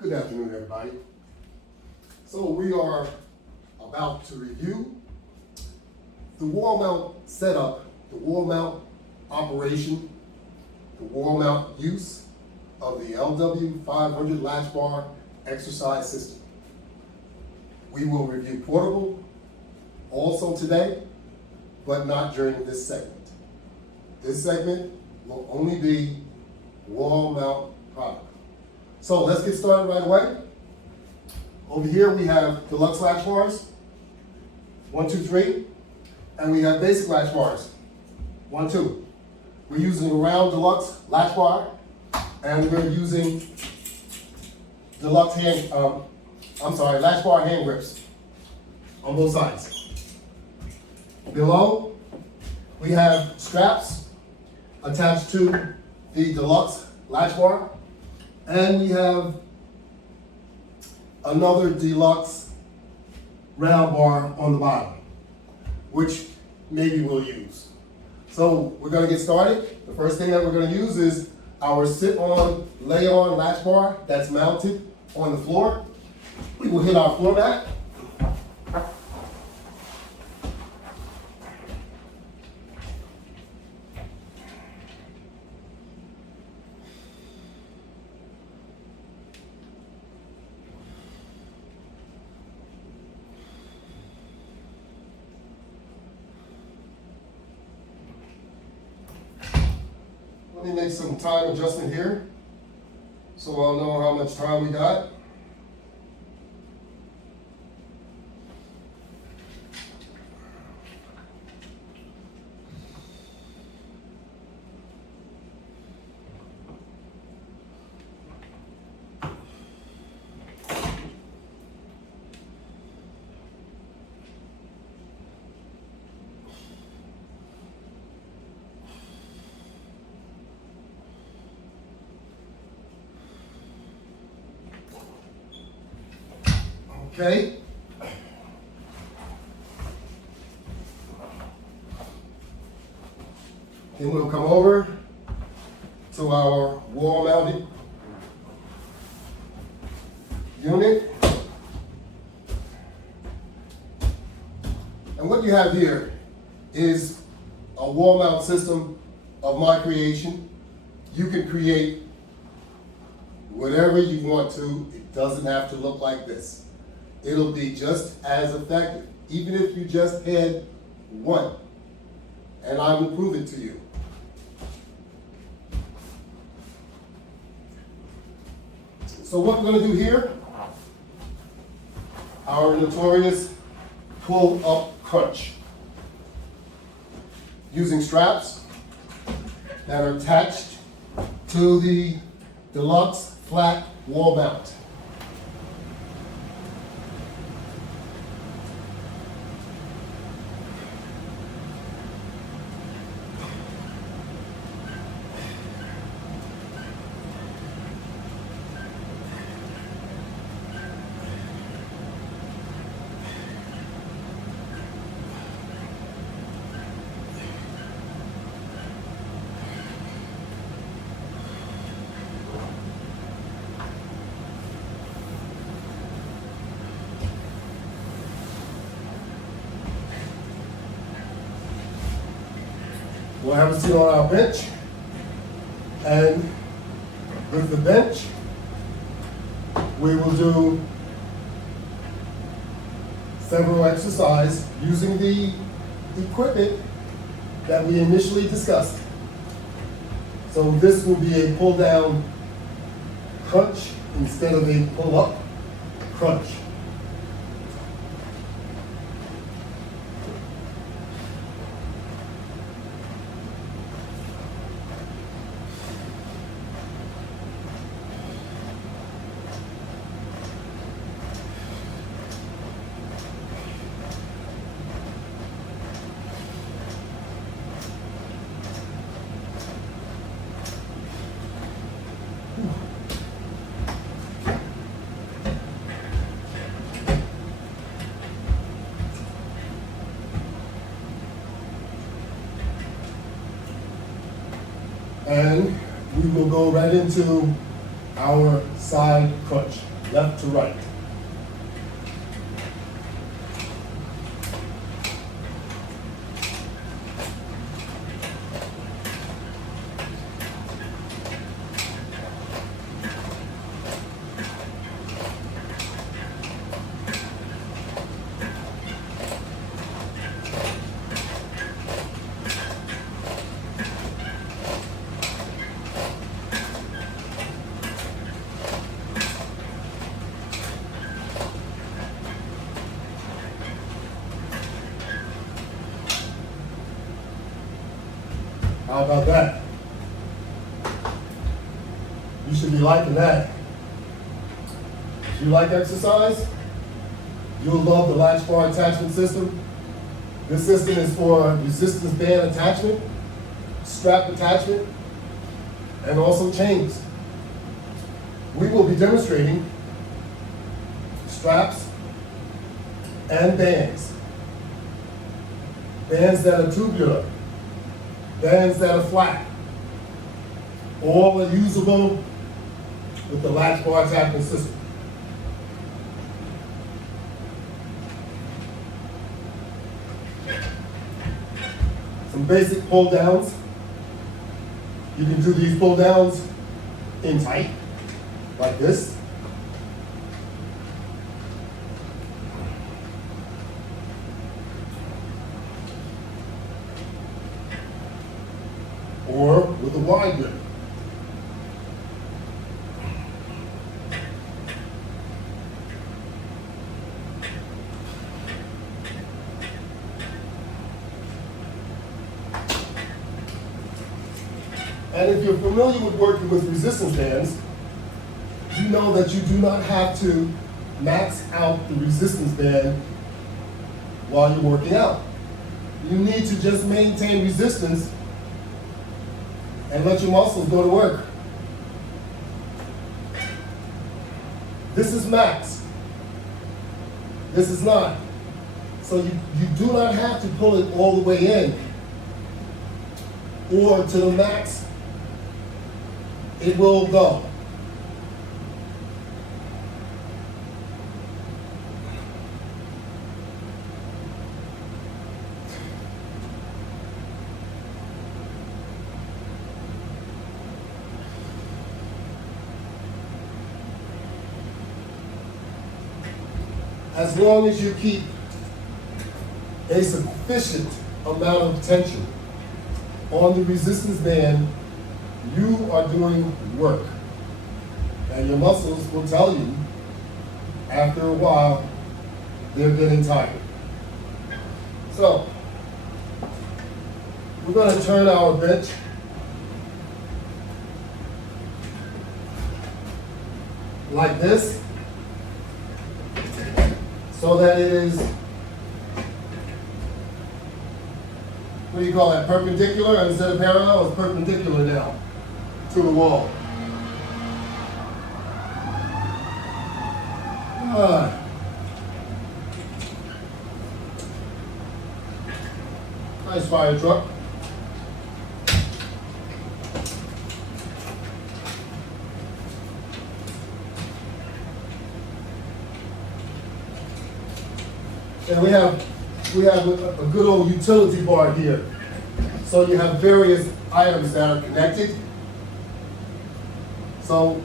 Good afternoon, everybody. So we are about to review the wall mount setup, the wall mount operation, the wall mount use of the LW500 Latchbar exercise system. We will review portable also today, but not during this segment. This segment will only be wall mount product. So let's get started right away. Over here we have deluxe latch bars, 1, 2, 3, and we have basic latch bars, 1, 2. We're using a round deluxe latch bar, and we're using deluxe latch bar hand grips on both sides. Below, we have straps attached to the deluxe latch bar, and we have another deluxe round bar on the bottom, which maybe we'll use. So we're going to get started. The first thing that we're going to use is our sit-on, lay-on latch bar that's mounted on the floor. We will hit our floor mat. Let me make some time adjustment here so I'll know how much time we got. Okay. Then we'll come over to our wall mounted unit. And what you have here is a wall mount system of my creation. You can create whatever you want to. It doesn't have to look like this. It'll be just as effective, even if you just had one, and I will prove it to you. So what we're going to do here, our notorious pull-up crunch, using straps that are attached to the deluxe flat wall mount. We'll have a seat on our bench, and with the bench, we will do several exercises using the equipment that we initially discussed. So this will be a pull down crunch instead of a pull up crunch. And we will go right into our side crunch, left to right. How about that? You should be liking that. If you like exercise, you'll love the Latchbar attachment system. This system is for resistance band attachment, strap attachment, and also chains. We will be demonstrating straps and bands. Bands that are tubular, bands that are flat, all are usable with the Latchbar attachment system. Some basic pull downs. You can do these pull downs in tight, like this. Or with a wide grip. And if you're familiar with working with resistance bands, you know that you do not have to max out the resistance band while you're working out. You need to just maintain resistance and let your muscles go to work. This is max. This is not. So you do not have to pull it all the way in or to the max. It will go. As long as you keep a sufficient amount of tension on the resistance band, you are doing work. And your muscles will tell you, after a while, they're getting tired. So, we're going to turn our bench like this, so that it is, what do you call that, perpendicular instead of parallel? It's perpendicular now to the wall. Nice fire truck. And we have a good old utility bar here. So you have various items that are connected. So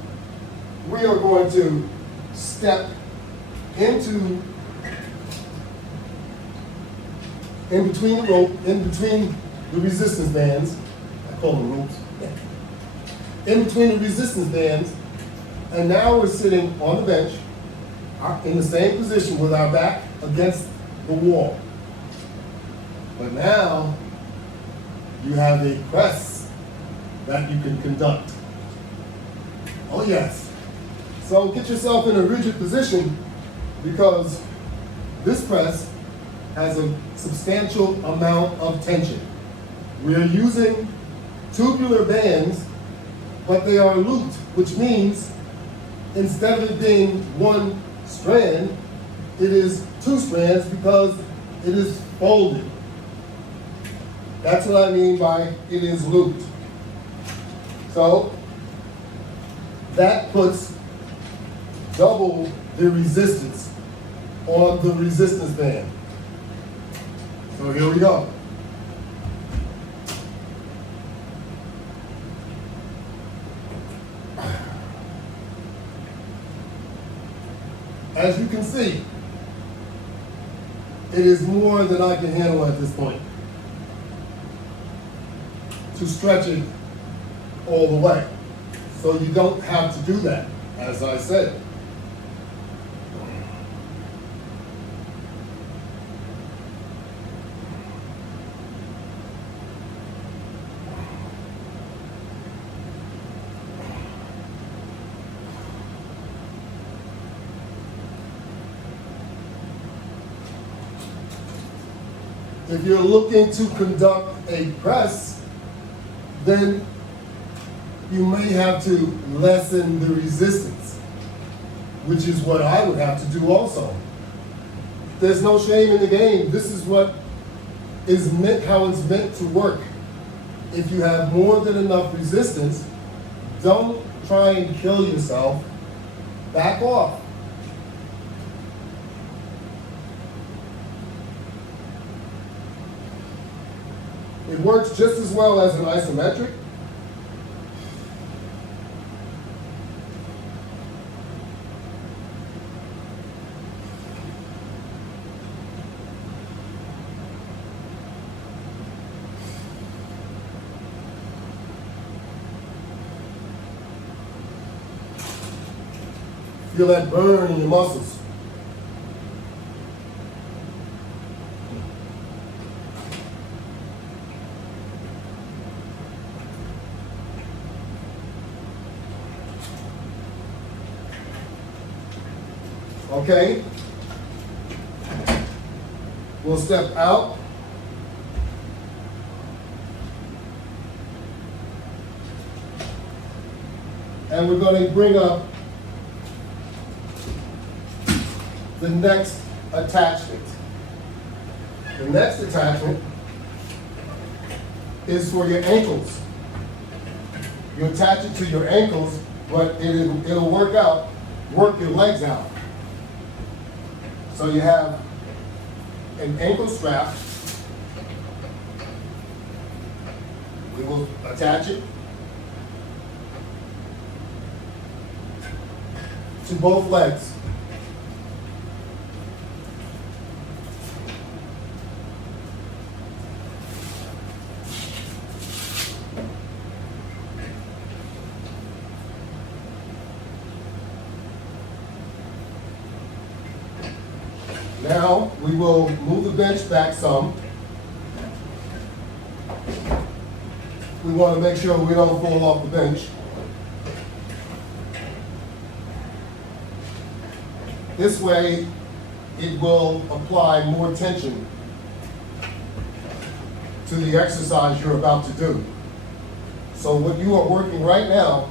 we are going to step into, in between the rope, in between the resistance bands, I call them ropes, in between the resistance bands, and now we're sitting on the bench in the same position with our back against the wall. But now you have a press that you can conduct. Oh yes. So get yourself in a rigid position, because this press has a substantial amount of tension. We're using tubular bands, but they are looped, which means instead of it being one strand, it is two strands because it is folded. That's what I mean by it is looped. So that puts double the resistance on the resistance band. So here we go. As you can see, it is more than I can handle at this point to stretch it all the way. So you don't have to do that, as I said. If you're looking to conduct a press, then you may have to lessen the resistance, which is what I would have to do also. There's no shame in the game. This is what is meant, how it's meant to work. If you have more than enough resistance, don't try and kill yourself. Back off. It works just as well as an isometric. Feel that burn in your muscles. Okay, we'll step out. And we're going to bring up the next attachment. The next attachment is for your ankles. You attach it to your ankles, but it'll work your legs out. So you have an ankle strap. We will attach it to both legs. Now, we will move the bench back some. We want to make sure we don't fall off the bench. This way, it will apply more tension to the exercise you're about to do. So what you are working right now,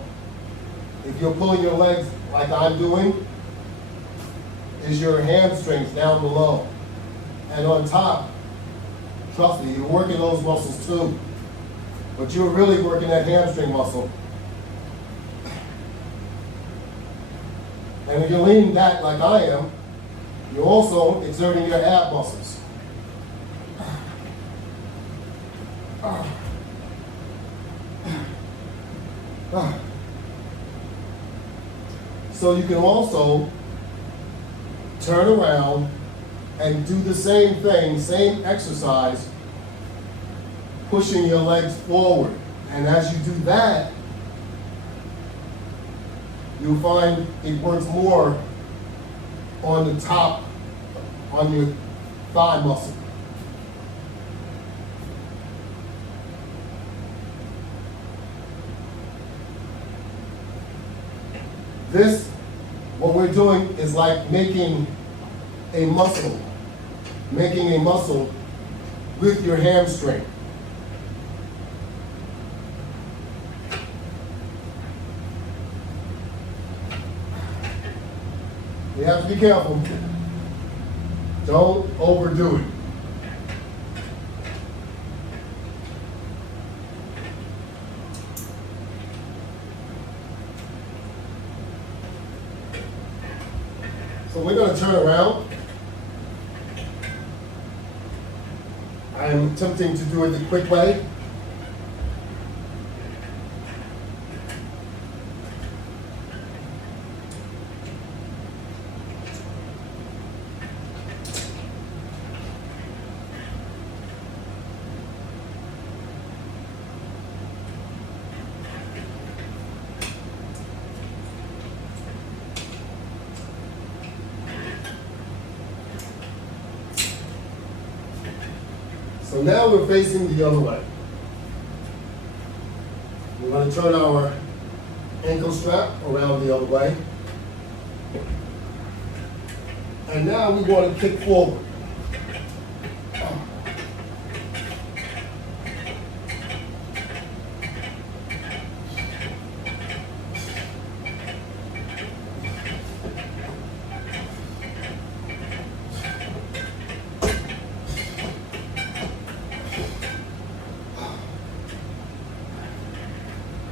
if you're pulling your legs like I'm doing, is your hamstrings down below. And on top, trust me, you're working those muscles too. But you're really working that hamstring muscle. And if you're leaning back like I am, you're also exerting your ab muscles. So you can also turn around and do the same thing, same exercise, pushing your legs forward. And as you do that, you'll find it works more on the top, on your thigh muscle. This, what we're doing is like making a muscle with your hamstring. You have to be careful. Don't overdo it. So we're going to turn around. I'm attempting to do it the quick way. So now we're facing the other way. We're going to turn our ankle strap around the other way. And now we want to kick forward.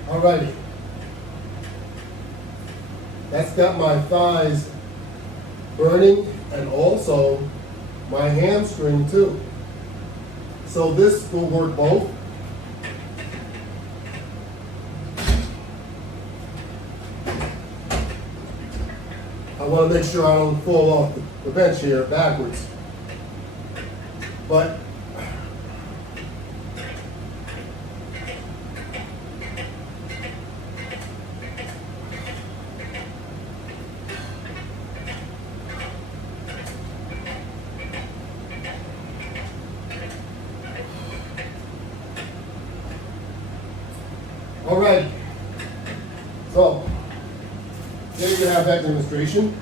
Alrighty. That's got my thighs burning and also my hamstring too. So this will work both. I want to make sure I don't fall off the bench here backwards. But all right, so there you have that demonstration.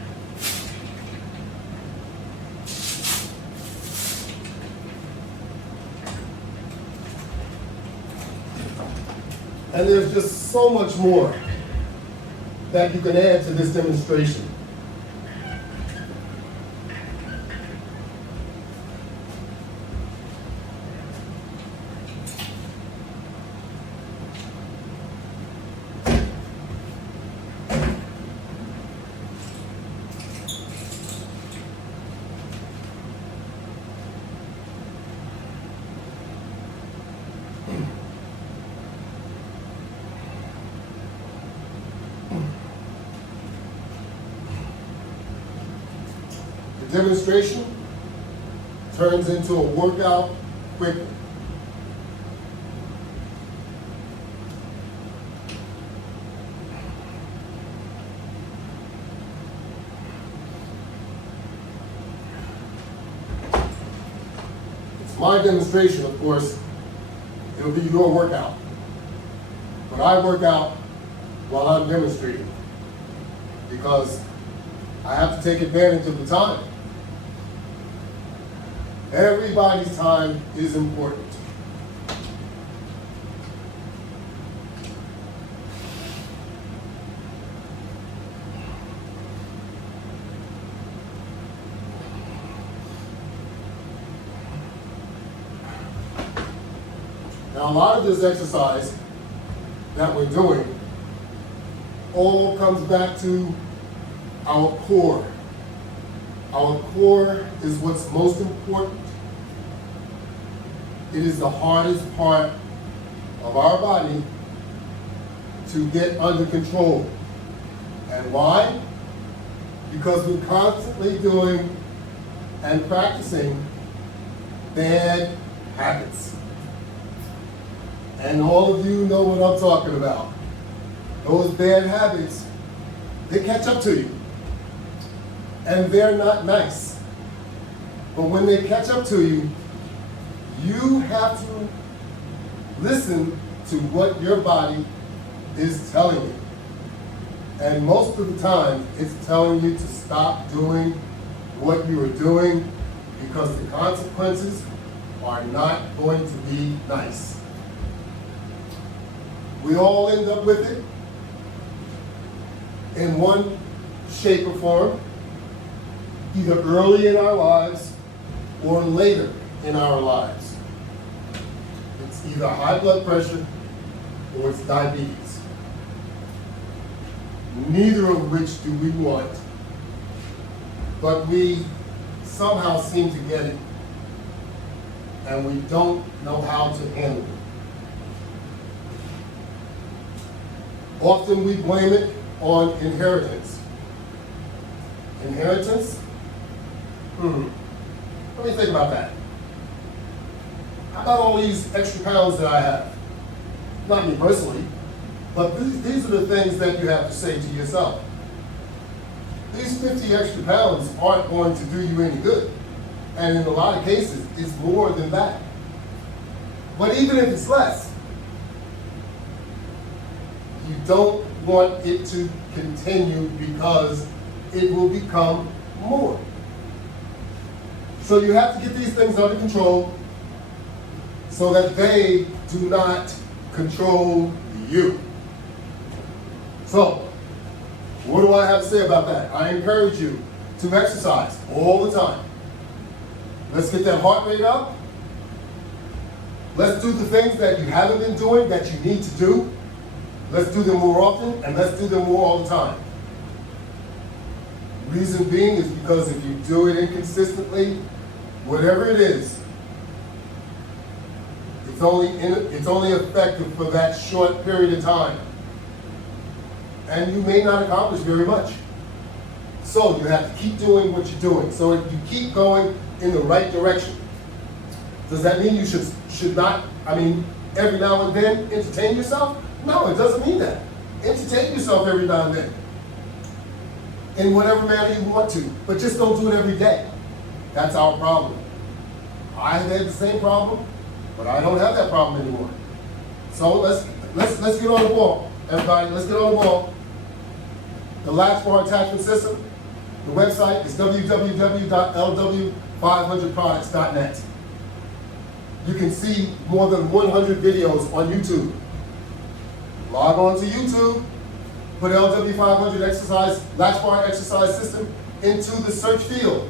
And there's just so much more that you can add to this demonstration. The demonstration turns into a workout quickly. It's my demonstration, of course. It'll be your workout. But I work out while I'm demonstrating because I have to take advantage of the time. Everybody's time is important. Now, a lot of this exercise that we're doing all comes back to our core. Our core is what's most important. It is the hardest part of our body to get under control. And why? Because we're constantly doing and practicing bad habits. And all of you know what I'm talking about. Those bad habits, they catch up to you. And they're not nice. But when they catch up to you, you have to listen to what your body is telling you. And most of the time, it's telling you to stop doing what you are doing because the consequences are not going to be nice. We all end up with it in one shape or form, either early in our lives or later in our lives. It's either high blood pressure or it's diabetes. Neither of which do we want. but we somehow seem to get it, and we don't know how to handle it. Often we blame it on inheritance. Inheritance? Let me think about that. How about all these extra pounds that I have? Not me personally, but these are the things that you have to say to yourself. These 50 extra pounds aren't going to do you any good. And in a lot of cases, it's more than that. But even if it's less, you don't want it to continue because it will become more. So you have to get these things under control so that they do not control you. So, what do I have to say about that? I encourage you to exercise all the time. Let's get that heart rate up. Let's do the things that you haven't been doing that you need to do. Let's do them more often, and let's do them more all the time. Reason being is because if you do it inconsistently, whatever it is, it's only effective for that short period of time. And you may not accomplish very much. So you have to keep doing what you're doing. So if you keep going in the right direction, does that mean you should not, every now and then entertain yourself? No, it doesn't mean that. Entertain yourself every now and then, in whatever manner you want to, but just don't do it every day. That's our problem. I had the same problem, but I don't have that problem anymore. So let's get on the ball, everybody. Let's get on the ball. The Latchbar attachment system. The website is www.LW500products.net. You can see more than 100 videos on YouTube. Log on to YouTube, put LW500 Latchbar exercise system into the search field.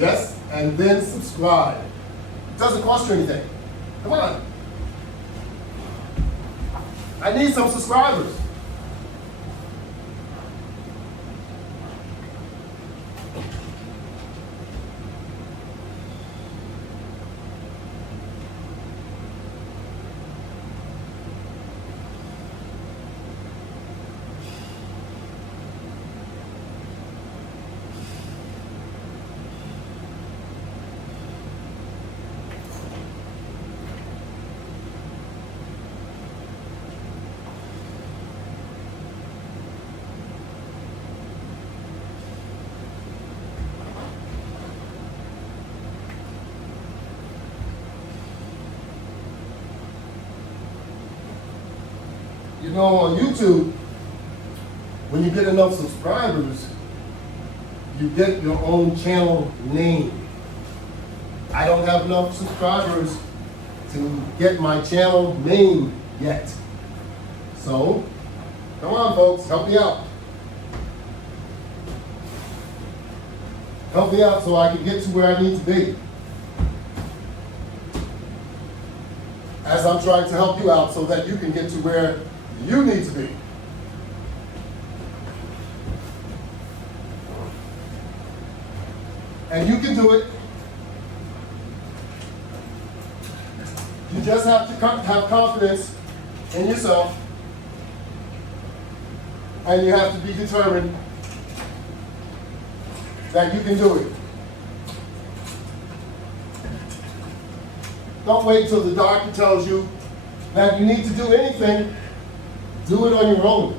Yes, and then subscribe. It doesn't cost you anything. Come on. I need some subscribers. You know, on YouTube, when you get enough subscribers, you get your own channel name. I don't have enough subscribers to get my channel name yet. So, come on folks, help me out. Help me out so I can get to where I need to be. As I'm trying to help you out so that you can get to where you need to be. And you can do it. You just have to have confidence in yourself, and you have to be determined that you can do it. Don't wait till the doctor tells you that you need to do anything. Do it on your own.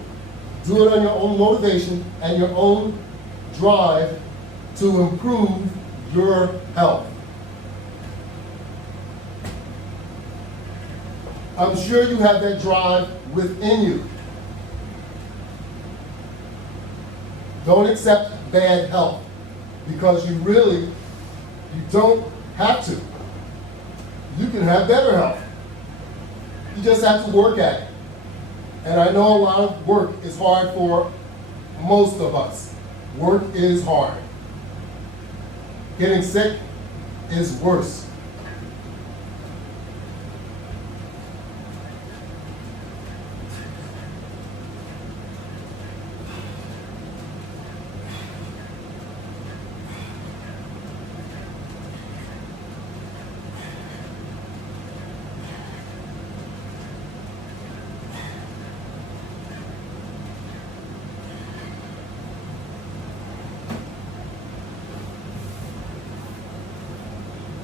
Do it on your own motivation and your own drive to improve your health. I'm sure you have that drive within you. Don't accept bad health because you don't have to. You can have better health. You just have to work at it. And I know a lot of work is hard for most of us. Work is hard. Getting sick is worse.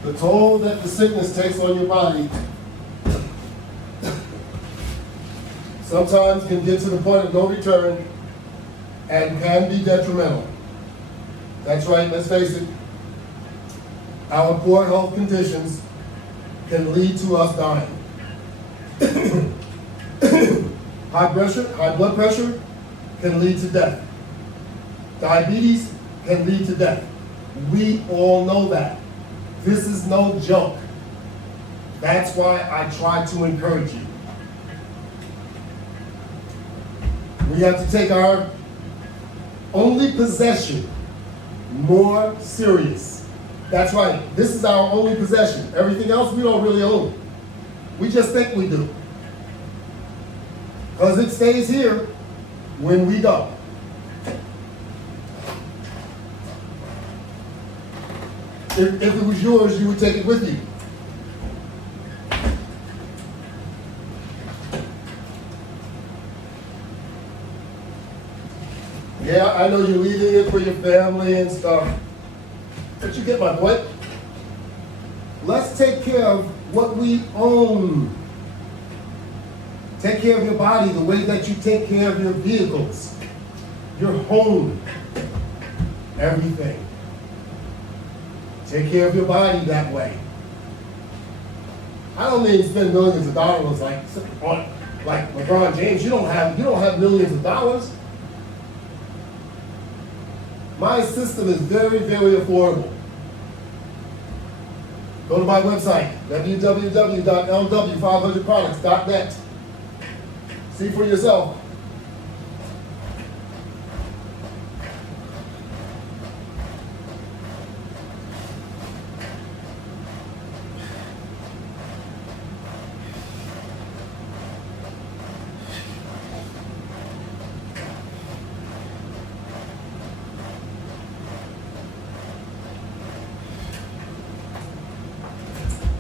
the toll that the sickness takes on your body sometimes can get to the point of no return and can be detrimental. That's right, let's face it. Our poor health conditions can lead to us dying. High blood pressure can lead to death. Diabetes can lead to death. We all know that. This is no joke. That's why I try to encourage you. We have to take our only possession more serious. That's right, this is our only possession. Everything else we don't really own. We just think we do. Because it stays here when we go. If it was yours, you would take it with you. Yeah, I know you're leaving it for your family and stuff, but you get my point. Let's take care of what we own. Take care of your body the way that you take care of your vehicles, your home, everything. Take care of your body that way. I don't mean spend millions of dollars like LeBron James. You don't have millions of dollars. My system is very, very affordable. Go to my website, www.LW500products.net. See for yourself.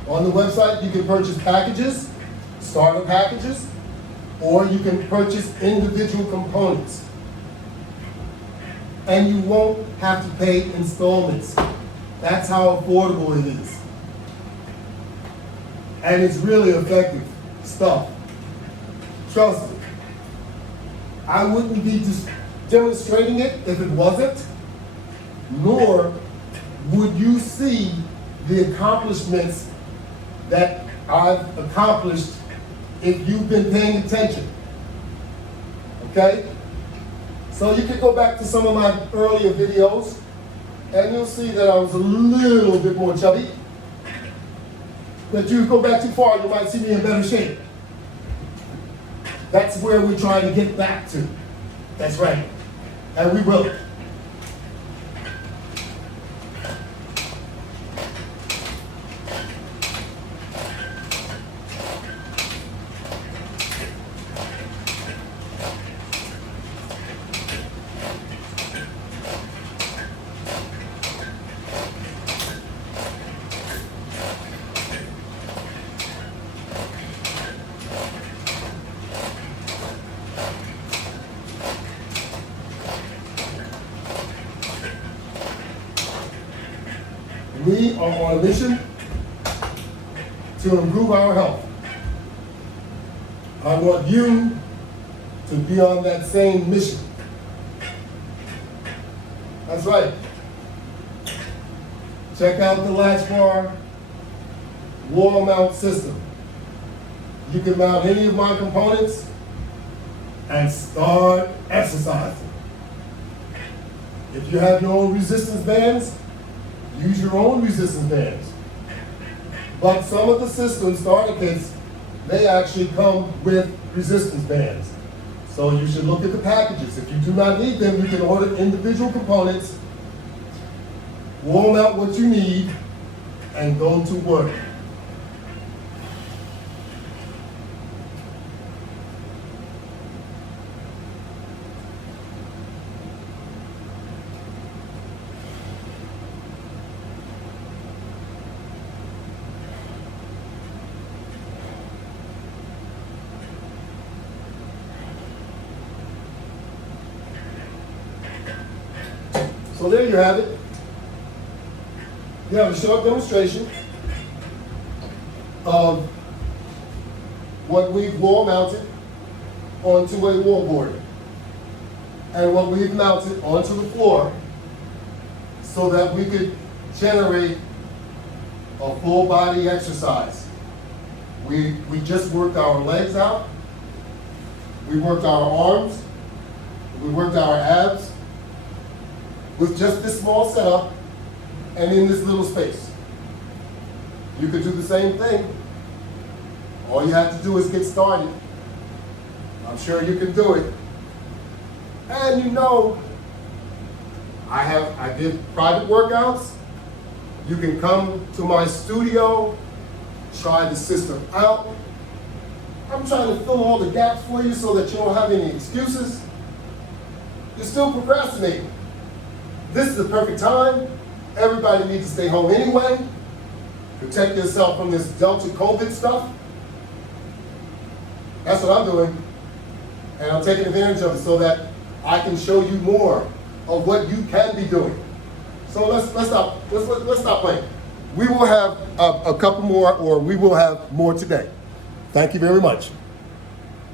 On the website, you can purchase packages, starter packages, or you can purchase individual components. And you won't have to pay installments. That's how affordable it is. And it's really effective stuff. Trust me. I wouldn't be just demonstrating it if it wasn't, nor would you see the accomplishments that I've accomplished if you've been paying attention. Okay? So you can go back to some of my earlier videos and you'll see that I was a little bit more chubby. But you go back too far, you might see me in better shape. That's where we're trying to get back to. That's right. And we will. We are on a mission to improve our health. I want you to be on that same mission. That's right. Check out the Latchbar wall mount system. You can mount any of my components and start exercising. If you have your own resistance bands, use your own resistance bands. But some of the system starter kits, they actually come with resistance bands. So you should look at the packages. If you do not need them, you can order individual components, wall mount what you need, and go to work. So there you have it. You have a short demonstration of what we've wall mounted onto a wall board and what we've mounted onto the floor so that we could generate a full body exercise. We just worked our legs out, we worked our arms, we worked our abs with just this small setup and in this little space. You could do the same thing. All you have to do is get started. I'm sure you can do it. And you know, I give private workouts. You can come to my studio, try the system out. I'm trying to fill all the gaps for you so that you don't have any excuses. You're still procrastinating. This is the perfect time. Everybody needs to stay home anyway. Protect yourself from this Delta COVID stuff. That's what I'm doing. And I'm taking advantage of it so that I can show you more of what you can be doing. So let's stop playing. We will have a couple more, or we will have more today. Thank you very much.